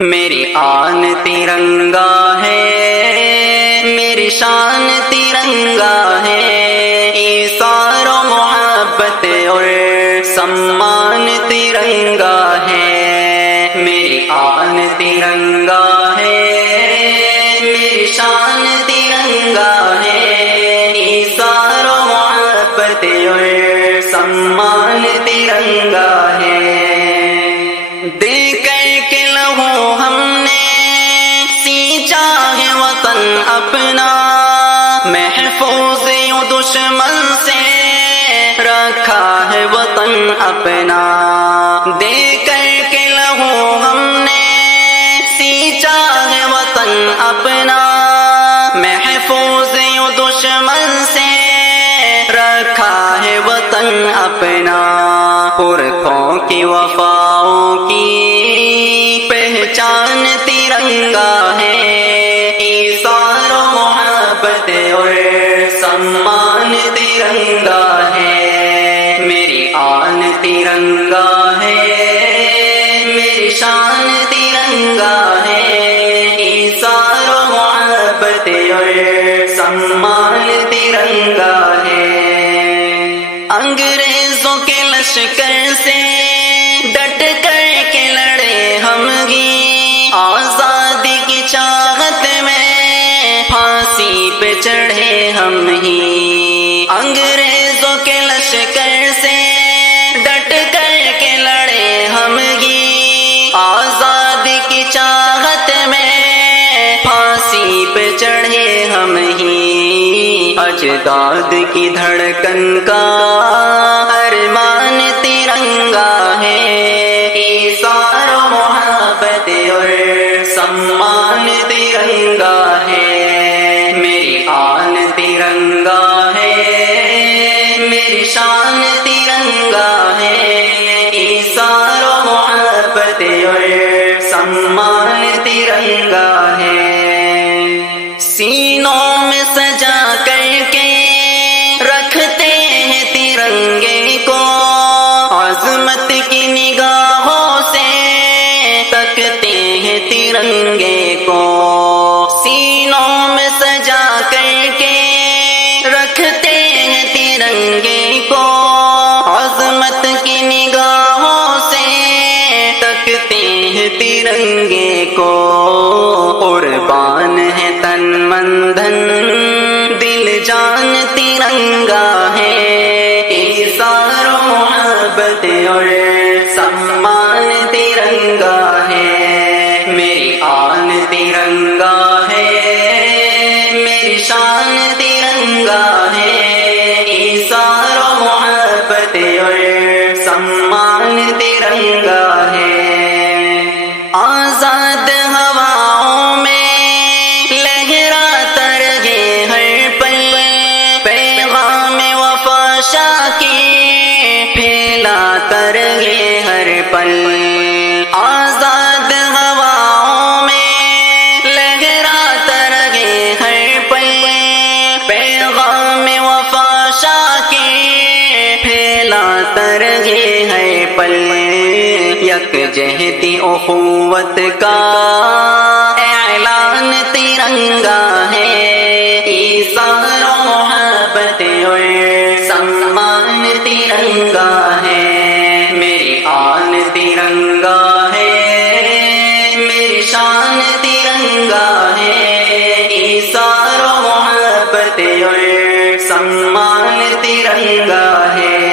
میری آن ترنگا ہے، میری شان ترنگا ہے، ایثار و محبت اور سمان ترنگا ہے۔ میری آن ترنگا ہے، میری شان ترنگا ہے، ایثار و محبت اور سمان ترنگا ہے۔ دے کر کے لہو ہم نے سینچا ہے وطن اپنا، محفوظ یوں دشمن سے رکھا ہے وطن اپنا۔ دے کر کے لہو ہم نے سینچا ہے وطن اپنا، محفوظ یوں دشمن سے رکھا ہے وطن اپنا۔ پرکھوں کی وفاؤں کی پہچان ترنگا ہے، ایثار و محبت اور سمان ترنگا ہے۔ میری آن ترنگا ہے، میری شان ترنگا ہے، ایثار و محبت اور سمان ترنگا ہے۔ انگریزوں کے لشکر سے ڈٹ کر کے لڑے ہم گی، آزادی کی چاہت میں پھانسی پہ چڑھے ہم ہی۔ انگریزوں کے لشکر سے ڈٹ کر کے لڑے ہم گی، آزادی کی چاہت میں پھانسی پہ چڑھے ہم ہی۔ اجداد کی دھڑکن کا ارمان ترنگا ہے، ایثار و محبت اور سمان ترنگا ہے۔ میری آن ترنگا ہے، میری شان ترنگا ہے، ایثار و محبت اور سمان ترنگا ہے۔ سینوں میں سجا کر کے رکھتے ہیں ترنگے کو، عظمت کی نگاہوں سے تکتے ہیں ترنگے کو۔ سینوں میں سجا کر کے رکھتے ہیں ترنگے کو، عظمت کی نگاہوں سے تکتے ہیں ترنگے کو۔ قربان ہے تن من دھن دل جان ترنگا ہے، ایثار و محبت اور سمان ترنگا ہے۔ میری آن ترنگا ہے، میری شان ترنگا ہے، ایثار و محبت اور سمان ترنگا ہے۔ آزاد ہواؤں میں لہراتا رہے ہر پل، پیغام وفا کی پھیلاتا رہے ہر پل۔ آزاد ہواؤں میں لہراتا رہے ہر پل، پیغام وفا کی پھیلاتا رہے ہر پل۔ یکجہتی اخوت کا اعلان ترنگا ہے، ایثار و محبت اور سمان ترنگا ہے۔ میری آن ترنگا ہے، میری شان ترنگا ہے، ایثار و محبت اور سمان ترنگا ہے۔